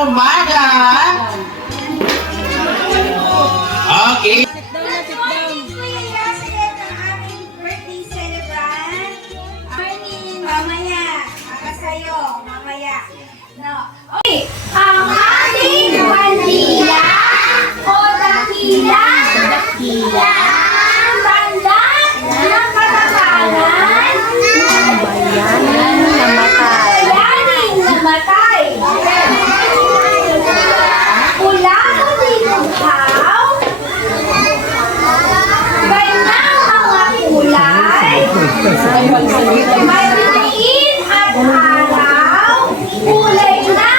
umaga! Okay. Okay, ang ating bandila o dakila ang tanda ng katatagan bayaning namatay mula sa tinughaw ganyang mga kulay may diin at araw kulay na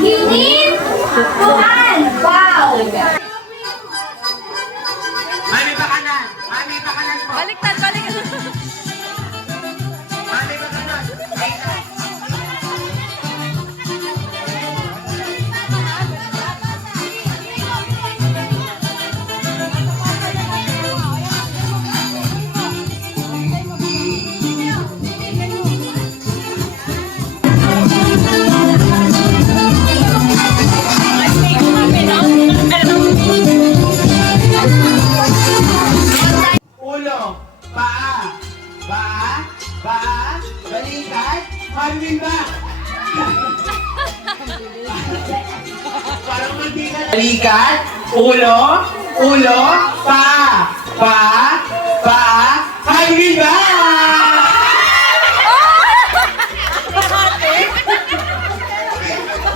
hinit tuan wow. Mami Bakanan! Mami Bakanan po! Baliktad, baliktad. Mami Bakanan! Ulo, paa, balikat, hangin ba? Parang magbigat. Balikat, ulo, paa, hangin ba?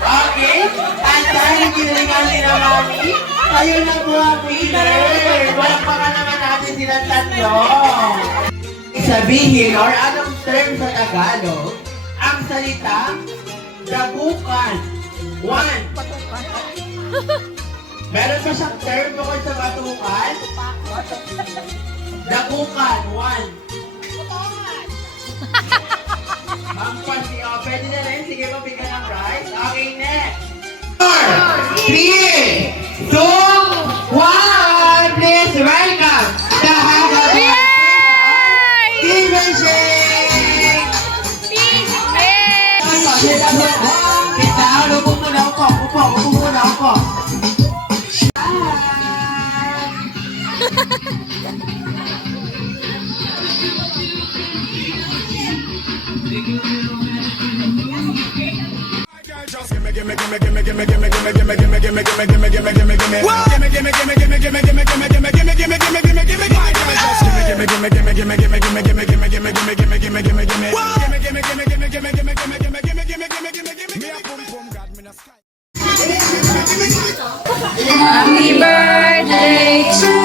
Okay, at dahil ginalingan ni na mami, kayo na po ang winner. Walang pa naman natin silang tatlo. Sabihin or anong term sa Tagalog ang salitang dagukan. 1. Meron pa siyang term bukod sa batukan? Dagukan. 1. Ang pasi, pwede na rin. Sige, mabigyan ng prize. Okay, next. 4, 3, 2, 1. Please welcome the Hagabi Give and Shake! Kita, upo muna ako. Upo muna ako. Just gimme, gimme, gimme, gimme, gimme, gimme, gimme, gimme, gimme, gimme, gimme, gimme, gimme, gimme, gimme, gimme. Gimme, gimme, gimme, gimme, gimme, gimme, gimme, gimme, gimme, gimme, gimme, gimme, gimme, gimme. Just gimme, gimme, gimme, gimme, gimme, gimme, gimme, gimme, gimme, gimme, gimme, gimme, gimme, gimme, gimme. Gimme, gimme, gimme, gimme, gimme, gimme, gimme, gimme, gimme, gimme, gimme, gimme, gimme. Me a boom boom god, me na sky. Happy birthday to